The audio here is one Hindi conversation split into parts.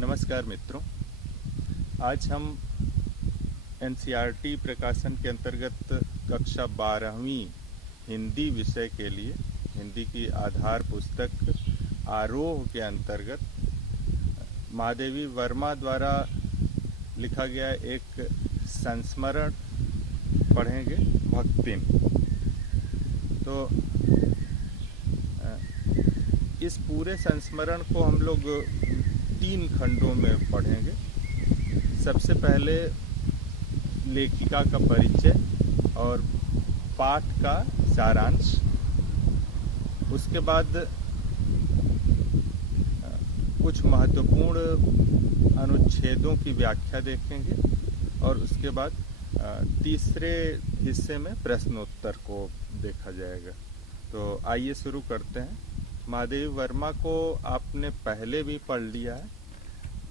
नमस्कार मित्रों। आज हम एनसीईआरटी प्रकाशन के अंतर्गत कक्षा 12वीं हिंदी विषय के लिए हिंदी की आधार पुस्तक आरोह के अंतर्गत महादेवी वर्मा द्वारा लिखा गया एक संस्मरण पढ़ेंगे, भक्तिन। तो इस पूरे संस्मरण को हम लोग 3 खंडों में पढ़ेंगे। सबसे पहले लेखिका का परिचय और पाठ का सारांश, उसके बाद कुछ महत्वपूर्ण अनुच्छेदों की व्याख्या देखेंगे और उसके बाद तीसरे हिस्से में प्रश्नोत्तर को देखा जाएगा। तो आइए शुरू करते हैं। महादेवी वर्मा को आपने पहले भी पढ़ लिया है।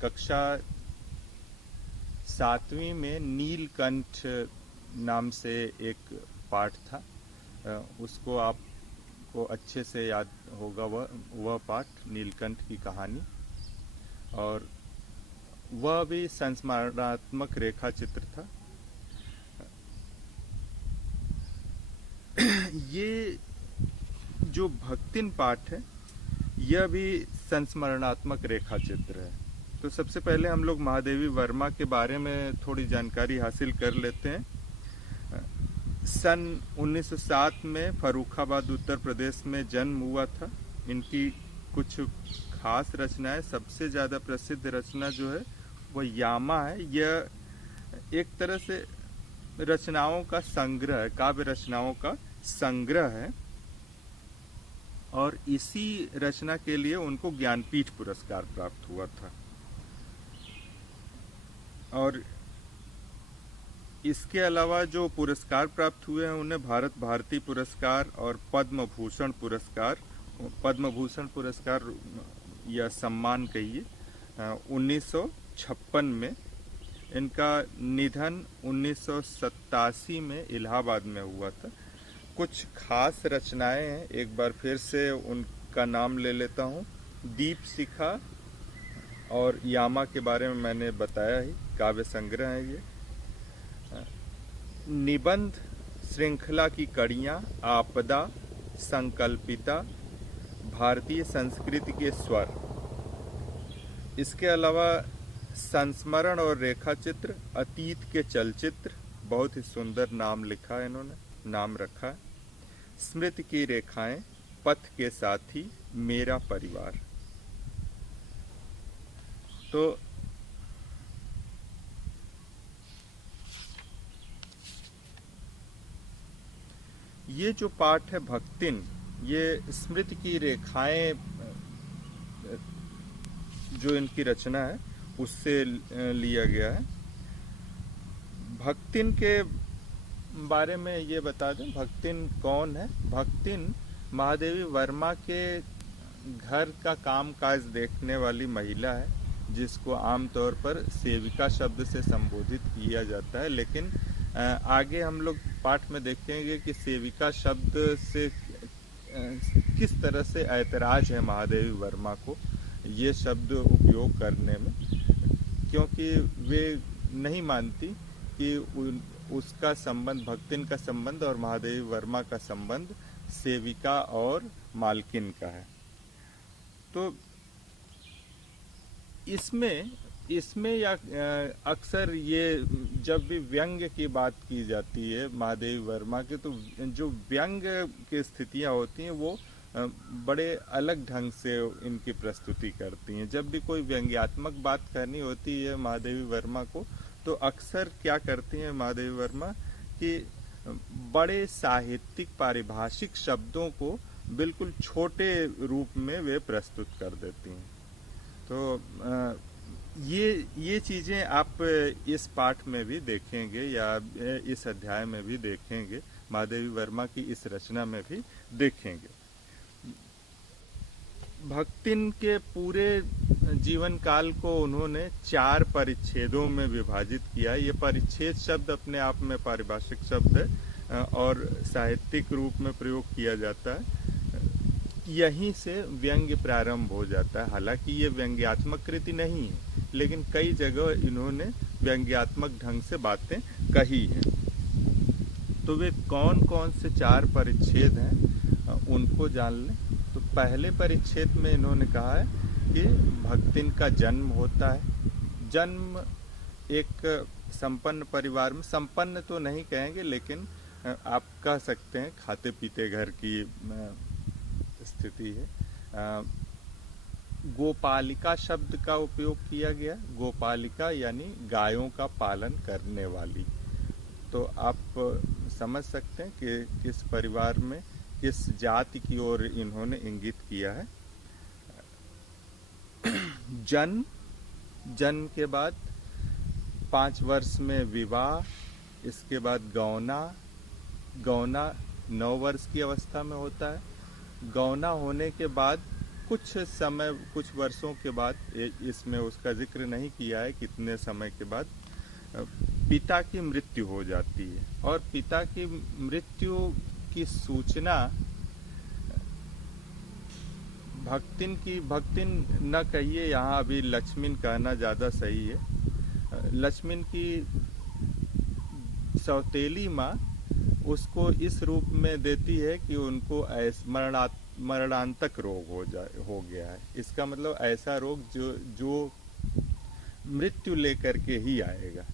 कक्षा 7वीं में नीलकंठ नाम से एक पाठ था, उसको आपको अच्छे से याद होगा। वह पाठ नीलकंठ की कहानी, और वह भी संस्मरणात्मक रेखा चित्र था। ये जो भक्तिन पाठ है यह भी संस्मरणात्मक रेखा चित्र है। तो सबसे पहले हम लोग महादेवी वर्मा के बारे में थोड़ी जानकारी हासिल कर लेते हैं। सन 1907 में फर्रुखाबाद उत्तर प्रदेश में जन्म हुआ था। इनकी कुछ खास रचनाएं, सबसे ज़्यादा प्रसिद्ध रचना जो है वह यामा है। यह एक तरह से रचनाओं का संग्रह है, काव्य रचनाओं का संग्रह है, और इसी रचना के लिए उनको ज्ञानपीठ पुरस्कार प्राप्त हुआ था। और इसके अलावा जो पुरस्कार प्राप्त हुए हैं उन्हें भारत भारती पुरस्कार और पद्म भूषण पुरस्कार या सम्मान कहिए 1956 में। इनका निधन 1987 में इलाहाबाद में हुआ था। कुछ खास रचनाएं हैं, एक बार फिर से उनका नाम ले लेता हूँ। दीप शिखा और यामा के बारे में मैंने बताया ही, काव्य संग्रह है ये। निबंध श्रृंखला की कड़ियाँ, आपदा, संकल्पिता, भारतीय संस्कृति के स्वर। इसके अलावा संस्मरण और रेखाचित्र, अतीत के चलचित्र, बहुत ही सुंदर नाम लिखा है इन्होंने, नाम रखा है। स्मृति की रेखाएं, पथ के साथी, मेरा परिवार। तो ये जो पाठ है भक्तिन, ये स्मृति की रेखाएं जो इनकी रचना है उससे लिया गया है। भक्तिन के बारे में ये बता दें, भक्तिन कौन है। भक्तिन महादेवी वर्मा के घर का काम काज देखने वाली महिला है, जिसको आमतौर पर सेविका शब्द से संबोधित किया जाता है। लेकिन आगे हम लोग पाठ में देखेंगे कि सेविका शब्द से किस तरह से ऐतराज है महादेवी वर्मा को ये शब्द उपयोग करने में, क्योंकि वे नहीं मानती कि उसका संबंध, भक्तिन का संबंध और महादेवी वर्मा का संबंध सेविका और मालकिन का है। तो इसमें या अक्सर ये जब भी व्यंग्य की बात की जाती है महादेवी वर्मा के, तो जो व्यंग्य की स्थितियां होती हैं वो बड़े अलग ढंग से इनकी प्रस्तुति करती हैं। जब भी कोई व्यंग्यात्मक बात करनी होती है महादेवी वर्मा को, तो अक्सर क्या करती हैं महादेवी वर्मा कि बड़े साहित्यिक पारिभाषिक शब्दों को बिल्कुल छोटे रूप में वे प्रस्तुत कर देती हैं। तो ये चीज़ें आप इस पाठ में भी देखेंगे या इस अध्याय में भी देखेंगे, महादेवी वर्मा की इस रचना में भी देखेंगे। भक्तिन के पूरे जीवन काल को उन्होंने 4 परिच्छेदों में विभाजित किया। ये परिच्छेद शब्द अपने आप में पारिभाषिक शब्द है और साहित्यिक रूप में प्रयोग किया जाता है। यहीं से व्यंग्य प्रारंभ हो जाता है। हालांकि ये व्यंग्यात्मक कृति नहीं है, लेकिन कई जगह इन्होंने व्यंग्यात्मक ढंग से बातें कही हैं। तो वे कौन कौन से 4 परिच्छेद हैं उनको जान लें। तो पहले परिच्छेद में इन्होंने कहा है कि भक्तिन का जन्म होता है। जन्म एक संपन्न परिवार में, संपन्न तो नहीं कहेंगे लेकिन आप कह सकते हैं खाते पीते घर की स्थिति है। गोपालिका शब्द का उपयोग किया गया। गोपालिका यानी गायों का पालन करने वाली। तो आप समझ सकते हैं कि किस परिवार में, किस जाति की ओर इन्होंने इंगित किया है। जन्म के बाद 5 वर्ष में विवाह, इसके बाद गौना 9 वर्ष की अवस्था में होता है। गौना होने के बाद कुछ वर्षों के बाद, इसमें उसका जिक्र नहीं किया है कितने समय के बाद, पिता की मृत्यु हो जाती है। और पिता की मृत्यु की सूचना भक्तिन न कहिए, यहाँ अभी लक्ष्मीन कहना ज़्यादा सही है। लक्ष्मीन की सौतेली माँ उसको इस रूप में देती है कि उनको मरणांतक रोग हो गया है। इसका मतलब ऐसा रोग जो मृत्यु लेकर के ही आएगा।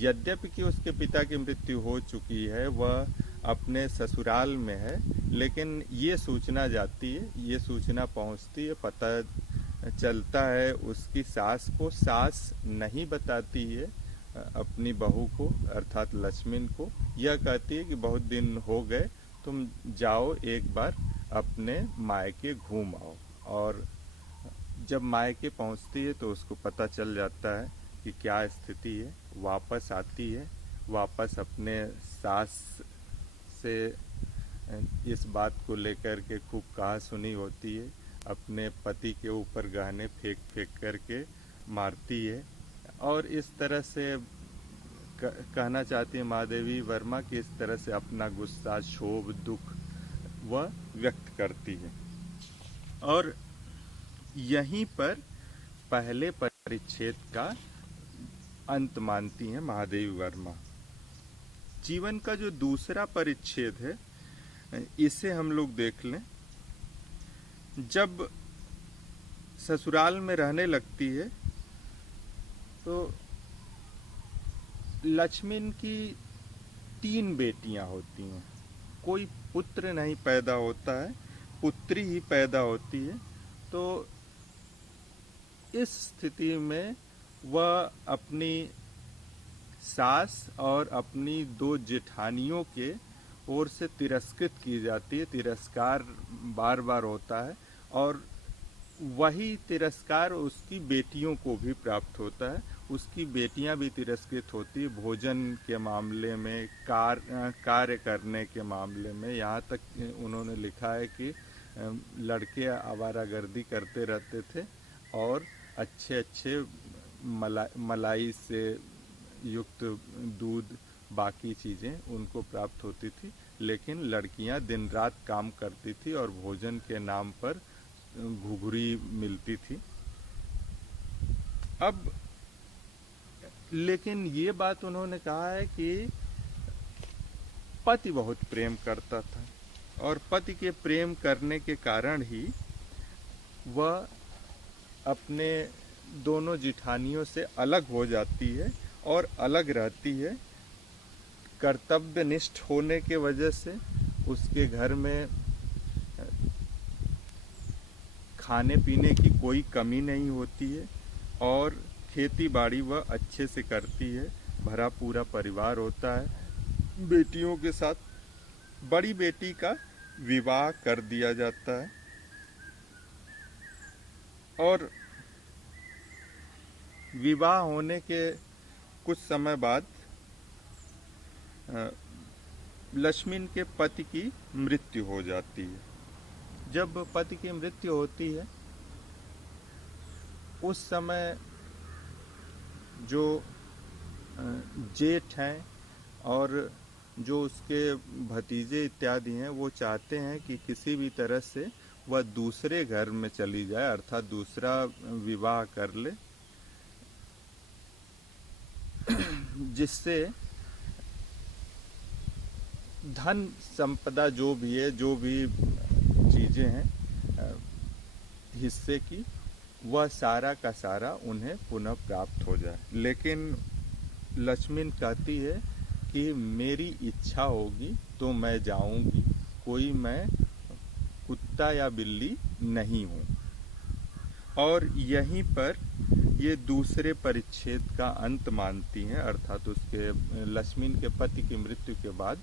यद्यपि कि उसके पिता की मृत्यु हो चुकी है, वह अपने ससुराल में है, लेकिन ये सूचना जाती है, ये सूचना पहुंचती है, पता चलता है उसकी सास को। सास नहीं बताती है अपनी बहू को, अर्थात लक्ष्मण को। यह कहती है कि बहुत दिन हो गए, तुम जाओ एक बार अपने मायके घूम आओ। और जब मायके पहुंचती है तो उसको पता चल जाता है कि क्या स्थिति है। वापस आती है, वापस अपने सास से इस बात को लेकर के खूब कहा सुनी होती है। अपने पति के ऊपर गहने फेंक करके मारती है। और इस तरह से कहना चाहती है महादेवी वर्मा कि इस तरह से अपना गुस्सा, क्षोभ, दुख वह व्यक्त करती है। और यहीं पर पहले परिच्छेद का अंत मानती हैं महादेवी वर्मा। जीवन का जो दूसरा परिच्छेद है, इसे हम लोग देख लें। जब ससुराल में रहने लगती है तो लक्ष्मण की 3 बेटियां होती हैं। कोई पुत्र नहीं पैदा होता है, पुत्री ही पैदा होती है। तो इस स्थिति में वह अपनी सास और अपनी 2 जेठानियों के ओर से तिरस्कृत की जाती है। तिरस्कार बार बार होता है और वही तिरस्कार उसकी बेटियों को भी प्राप्त होता है। उसकी बेटियां भी तिरस्कृत होती है भोजन के मामले में, कार्य करने के मामले में। यहाँ तक उन्होंने लिखा है कि लड़के आवारागर्दी करते रहते थे और अच्छे मलाई से युक्त दूध, बाकी चीज़ें उनको प्राप्त होती थी, लेकिन लड़कियां दिन रात काम करती थी और भोजन के नाम पर घुघरी मिलती थी। अब लेकिन ये बात उन्होंने कहा है कि पति बहुत प्रेम करता था और पति के प्रेम करने के कारण ही वह अपने दोनों जिठानियों से अलग हो जाती है और अलग रहती है। कर्तव्यनिष्ठ होने के वजह से उसके घर में खाने पीने की कोई कमी नहीं होती है और खेती बाड़ी वह अच्छे से करती है। भरा पूरा परिवार होता है। बेटियों के साथ बड़ी बेटी का विवाह कर दिया जाता है और विवाह होने के कुछ समय बाद लक्ष्मण के पति की मृत्यु हो जाती है। जब पति की मृत्यु होती है उस समय जो जेठ हैं और जो उसके भतीजे इत्यादि हैं, वो चाहते हैं कि किसी भी तरह से वह दूसरे घर में चली जाए, अर्थात दूसरा विवाह कर ले। जिससे धन संपदा जो भी है, जो भी चीजें हैं हिस्से की, वह सारा का सारा उन्हें पुनः प्राप्त हो जाए। लेकिन लक्ष्मी कहती है कि मेरी इच्छा होगी तो मैं जाऊंगी, कोई मैं कुत्ता या बिल्ली नहीं हूँ। और यहीं पर ये दूसरे परिच्छेद का अंत मानती हैं, अर्थात उसके लक्ष्मी के पति की मृत्यु के बाद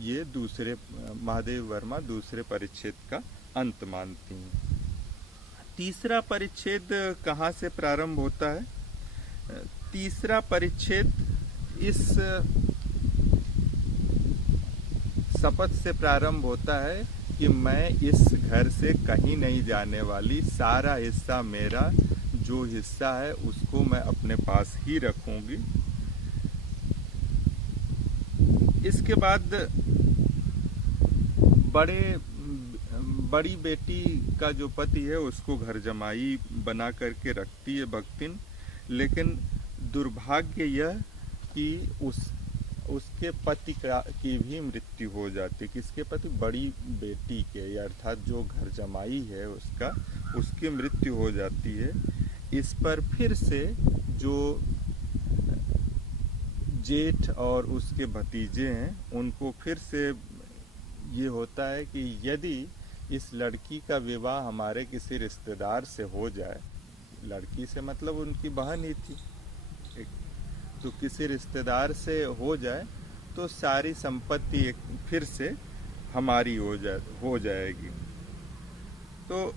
ये दूसरे महादेवी वर्मा दूसरे परिच्छेद का अंत मानती हैं। तीसरा परिच्छेद कहाँ से प्रारंभ होता है? तीसरा परिच्छेद इस शपथ से प्रारंभ होता है कि मैं इस घर से कहीं नहीं जाने वाली, सारा हिस्सा मेरा, जो हिस्सा है उसको मैं अपने पास ही रखूंगी। इसके बाद बड़ी बेटी का जो पति है उसको घर जमाई बना करके रखती है भक्तिन, लेकिन दुर्भाग्य यह कि उसके पति की भी मृत्यु हो जाती है। किसके पति? बड़ी बेटी के, अर्थात जो घर जमाई है उसकी मृत्यु हो जाती है। इस पर फिर से जो जेठ और उसके भतीजे हैं उनको फिर से ये होता है कि यदि इस लड़की का विवाह हमारे किसी रिश्तेदार से हो जाए, लड़की से मतलब उनकी बहन ही थी, तो किसी रिश्तेदार से हो जाए तो सारी संपत्ति फिर से हमारी हो जाएगी। तो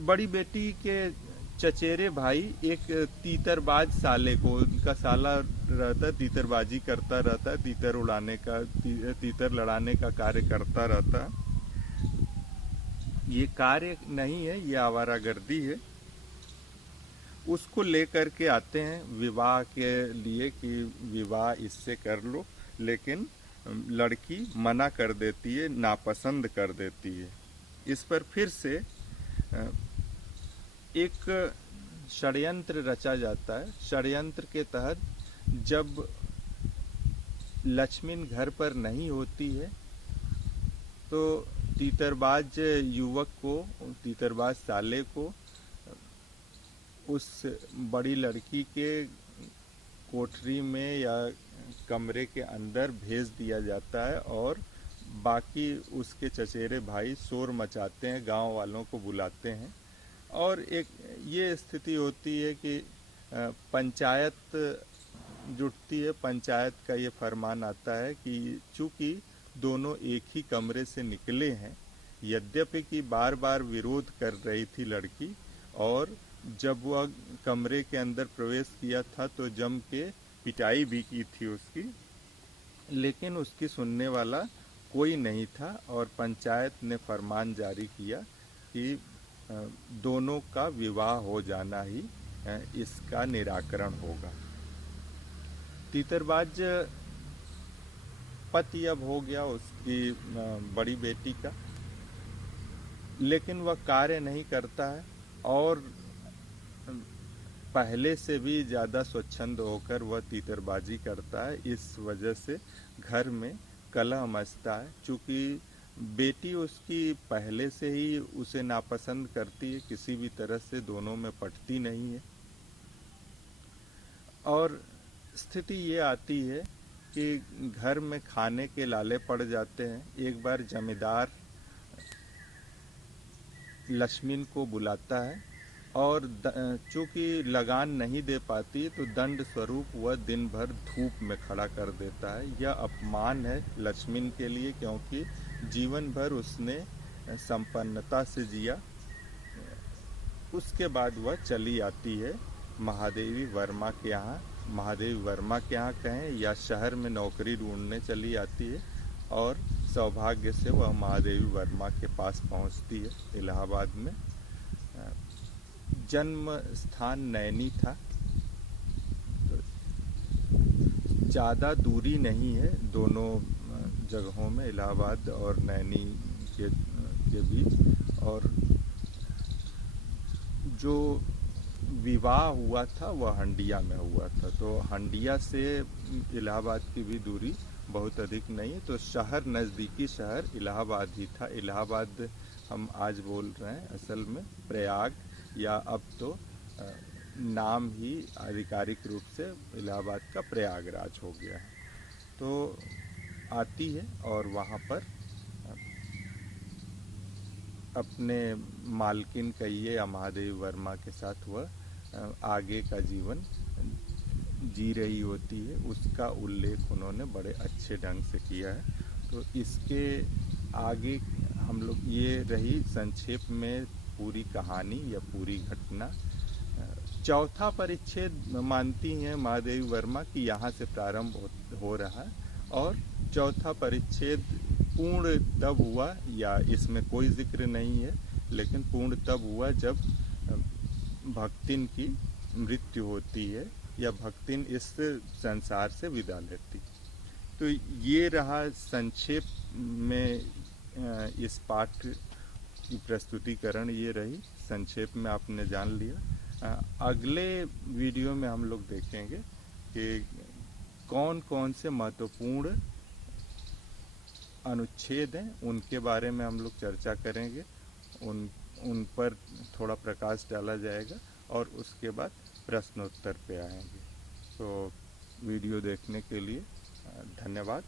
बड़ी बेटी के चचेरे भाई एक तीतरबाज साले को, उनका साला रहता, तीतरबाजी करता रहता, तीतर लड़ाने का कार्य करता रहता। ये कार्य नहीं है, ये आवारागर्दी है। उसको लेकर के आते हैं विवाह के लिए कि विवाह इससे कर लो, लेकिन लड़की मना कर देती है, नापसंद कर देती है। इस पर फिर से एक षड्यंत्र रचा जाता है। षड्यंत्र के तहत जब लक्ष्मी घर पर नहीं होती है तो तीतरबाज युवक को, तीतरबाज साले को उस बड़ी लड़की के कोठरी में या कमरे के अंदर भेज दिया जाता है और बाकी उसके चचेरे भाई शोर मचाते हैं, गांव वालों को बुलाते हैं और एक ये स्थिति होती है कि पंचायत जुटती है। पंचायत का ये फरमान आता है कि चूंकि दोनों एक ही कमरे से निकले हैं, यद्यपि कि बार बार विरोध कर रही थी लड़की और जब वह कमरे के अंदर प्रवेश किया था तो जम के पिटाई भी की थी उसकी, लेकिन उसकी सुनने वाला कोई नहीं था और पंचायत ने फरमान जारी किया कि दोनों का विवाह हो जाना ही इसका निराकरण होगा। तीतरबाज पति अब हो गया उसकी बड़ी बेटी का, लेकिन वह कार्य नहीं करता है और पहले से भी ज़्यादा स्वच्छंद होकर वह तीतरबाजी करता है। इस वजह से घर में कलह मचता है। चूँकि बेटी उसकी पहले से ही उसे नापसंद करती है, किसी भी तरह से दोनों में पटती नहीं है और स्थिति ये आती है कि घर में खाने के लाले पड़ जाते हैं। एक बार जमींदार लक्ष्मी को बुलाता है और चूंकि लगान नहीं दे पाती तो दंड स्वरूप वह दिन भर धूप में खड़ा कर देता है। यह अपमान है लक्ष्मी के लिए, क्योंकि जीवन भर उसने संपन्नता से जिया। उसके बाद वह चली आती है महादेवी वर्मा के यहाँ, महादेवी वर्मा के यहाँ कहें या शहर में नौकरी ढूंढने चली आती है और सौभाग्य से वह महादेवी वर्मा के पास पहुँचती है इलाहाबाद में। जन्म स्थान नैनी था, तो ज़्यादा दूरी नहीं है दोनों जगहों में, इलाहाबाद और नैनी के बीच। और जो विवाह हुआ था वह हंडिया में हुआ था। तो हंडिया से इलाहाबाद की भी दूरी बहुत अधिक नहीं है। तो शहर, नज़दीकी शहर इलाहाबाद ही था। इलाहाबाद हम आज बोल रहे हैं, असल में प्रयाग, या अब तो नाम ही आधिकारिक रूप से इलाहाबाद का प्रयागराज हो गया है। तो आती है और वहाँ पर अपने मालकिन कहिए या महादेवी वर्मा के साथ वह आगे का जीवन जी रही होती है। उसका उल्लेख उन्होंने बड़े अच्छे ढंग से किया है। तो इसके आगे हम लोग, ये रही संक्षेप में पूरी कहानी या पूरी घटना। चौथा परिच्छेद मानती हैं महादेवी वर्मा कि यहाँ से प्रारंभ हो रहा है, और चौथा परिच्छेद पूर्ण तब हुआ, या इसमें कोई जिक्र नहीं है, लेकिन पूर्ण तब हुआ जब भक्तिन की मृत्यु होती है या भक्तिन इस संसार से विदा लेती। तो ये रहा संक्षेप में इस पाठ की प्रस्तुतिकरण, ये रही संक्षेप में, आपने जान लिया। अगले वीडियो में हम लोग देखेंगे कि कौन कौन से महत्वपूर्ण अनुच्छेद हैं, उनके बारे में हम लोग चर्चा करेंगे, उन पर थोड़ा प्रकाश डाला जाएगा, और उसके बाद प्रश्नोत्तर पे आएंगे। तो वीडियो देखने के लिए धन्यवाद।